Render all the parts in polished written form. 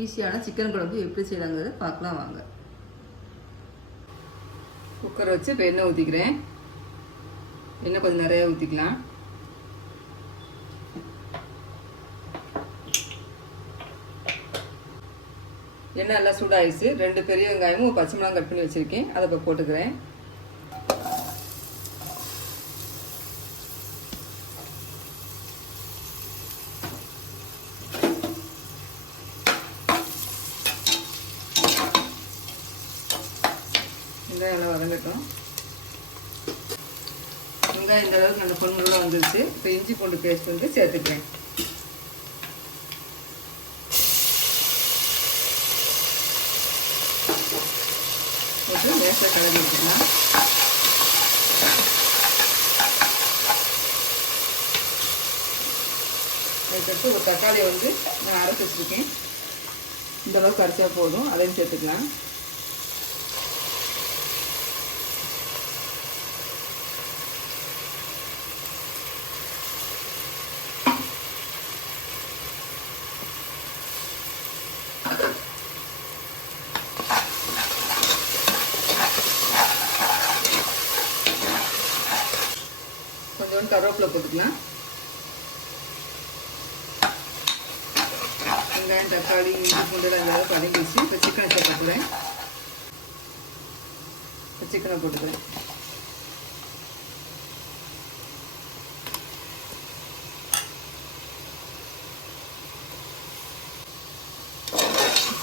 ஈஸியான சிக்கன் குழம்பு எப்படி செய்யலாங்கிறத பார்க்கலாம் வாங்க. குக்கரை வச்சு இப்போ எண்ணெய் ஊற்றிக்கிறேன். எண்ணெய் கொஞ்சம் நிறையா ஊற்றிக்கலாம். எண்ணெய் நல்லா சூடாகிடுச்சு. 2 பெரிய வெங்காயமும் ஒரு பச்சை மிளகாய் கட் பண்ணி வச்சுருக்கேன், அதை இப்போ போட்டுக்கிறேன். வெங்காயம் நல்லா வதங்கட்டும். வெங்காயம் இந்த அளவுக்கு நல்ல பொண்ணுலாம் வந்துருச்சு. இப்போ இஞ்சி பூண்டு பேஸ்ட் வந்து சேர்த்துக்கிறேன். போட்டு லேசாக கலந்து வச்சுக்கலாம். அதுக்கடுத்து ஒரு தக்காளியை வந்து நான் அரைச்சி வச்சுருக்கேன். இந்த அளவுக்கு அரைச்சா போதும், அதையும் சேர்த்துக்கலாம். கொஞ்சோண்டு கருவேப்பிலை போட்டுக்கலாம். வெங்காயம் தக்காளி இஞ்சி பூண்டுலாம் இந்த அளவுக்கு வதங்கிடுச்சு. இப்போ சிக்கனை சேர்த்துக்கிறேன். சிக்கனை போட்டுக்கிறேன்.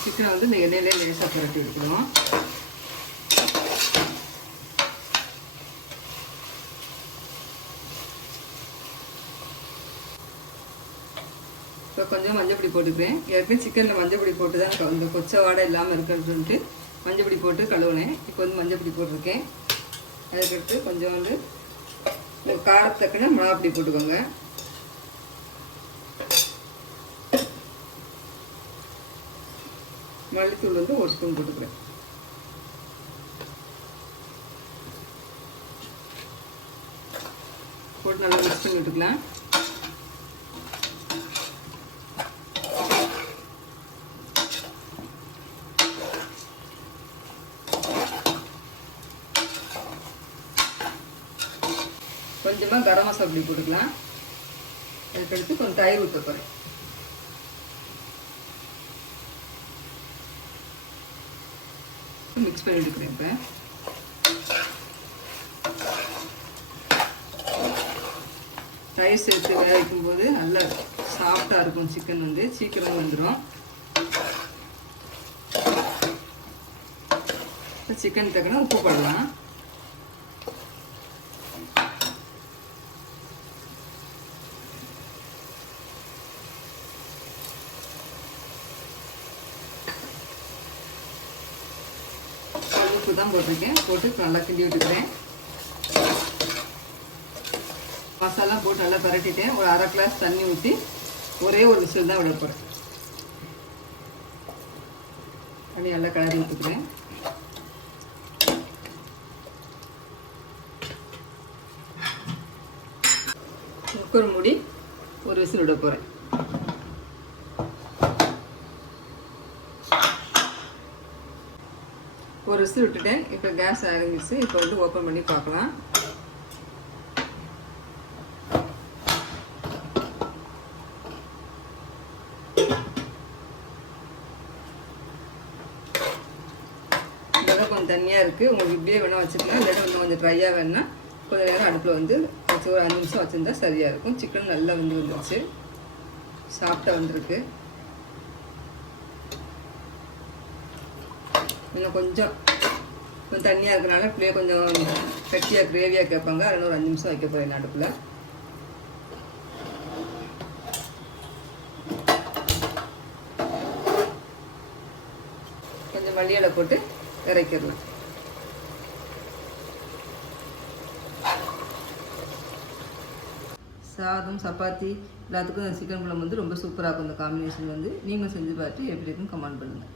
சிக்கனை வந்து இந்த எண்ணெயிலே லேசாக புரட்டி எடுக்கணும். இப்போ கொஞ்சம் மஞ்சள் பொடி போட்டுக்கிறேன். ஏற்கனவே சிக்கனில் மஞ்சள் பொடி போட்டு தான் இந்த கொச்சை வாடை இல்லாமல் இருக்கிறதுன்ட்டு மஞ்சள் பொடி போட்டு கழுவுனேன். இப்போ வந்து மஞ்சள் பொடி போட்டிருக்கேன். அதுக்கடுத்து கொஞ்சம் வந்து காரத்தக்கன மிளகா பொடி போட்டுக்கோங்க. மல்லித்தூள் வந்து 1 ஸ்பூன் போட்டுக்கிறேன். போட்டு நல்லா மிக்ஸ் பண்ணி விட்டுக்கலாம். கொஞ்சமாக கரம் மசாலா பொடி போட்டுக்கலாம். அதுக்கடுத்து கொஞ்சம் தயிர் ஊற்ற போகிறேன். மிக்ஸ் பண்ணி எடுக்கிறேன். இப்போ தயிர் சேர்த்து வேக வைக்கும்போது நல்லா சாஃப்டாக இருக்கும். சிக்கன் வந்து சீக்கிரம் வந்துடும். சிக்கன் தக்கன உப்பு போடலாம். உப்பு தான் போட்டிருக்கேன். போட்டு நல்லா கிண்டி விட்டுக்கிறேன். மசாலா போட்டு நல்லா பரட்டிட்டேன். ஒரு 1/2 கிளாஸ் தண்ணி ஊற்றி ஒரே ஒரு விசில் தான் விட போகிறேன். தண்ணி நல்லா கலரி விட்டுக்கிறேன். குக்கர் மூடி ஒரு விசில் விட போகிறேன். ஒரு விசில் விட்டுட்டேன். இப்போ கேஸ் இறங்கிடுச்சு. இப்போ வந்து ஓப்பன் பண்ணி பார்க்கலாம். இதெல்லாம் கொஞ்சம் தண்ணியாக இருக்குது. உங்களுக்கு இப்படியே வேணால் வச்சுக்கலாம். இல்லை கொஞ்சம் ட்ரையாக வேணுன்னா கொஞ்சம் நேரம் அடுப்பில் வந்து வச்சு ஒரு 5 நிமிஷம் வச்சுருந்தா சரியாக இருக்கும். சிக்கன் நல்லா வந்துருச்சு. சாஃப்டாக வந்திருக்கு. இன்னும் கொஞ்சம் தண்ணியாக இருக்கிறனால பிள்ளைய கொஞ்சம் கட்டியாக கிரேவியாக கேட்பாங்க. அதனால் ஒரு 5 நிமிஷம் வைக்க போகிறேன் அடுப்பில். கொஞ்சம் மல்லி இலை போட்டு இறக்கிடலாம். சாதம் சப்பாத்தி எல்லாத்துக்கும் சிக்கன் குழம்பு வந்து ரொம்ப சூப்பராக இருக்கும். இந்த காம்பினேஷன் வந்து நீங்களும் செஞ்சு பார்த்து எப்படி இருக்குன்னு கமெண்ட் பண்ணுங்கள்.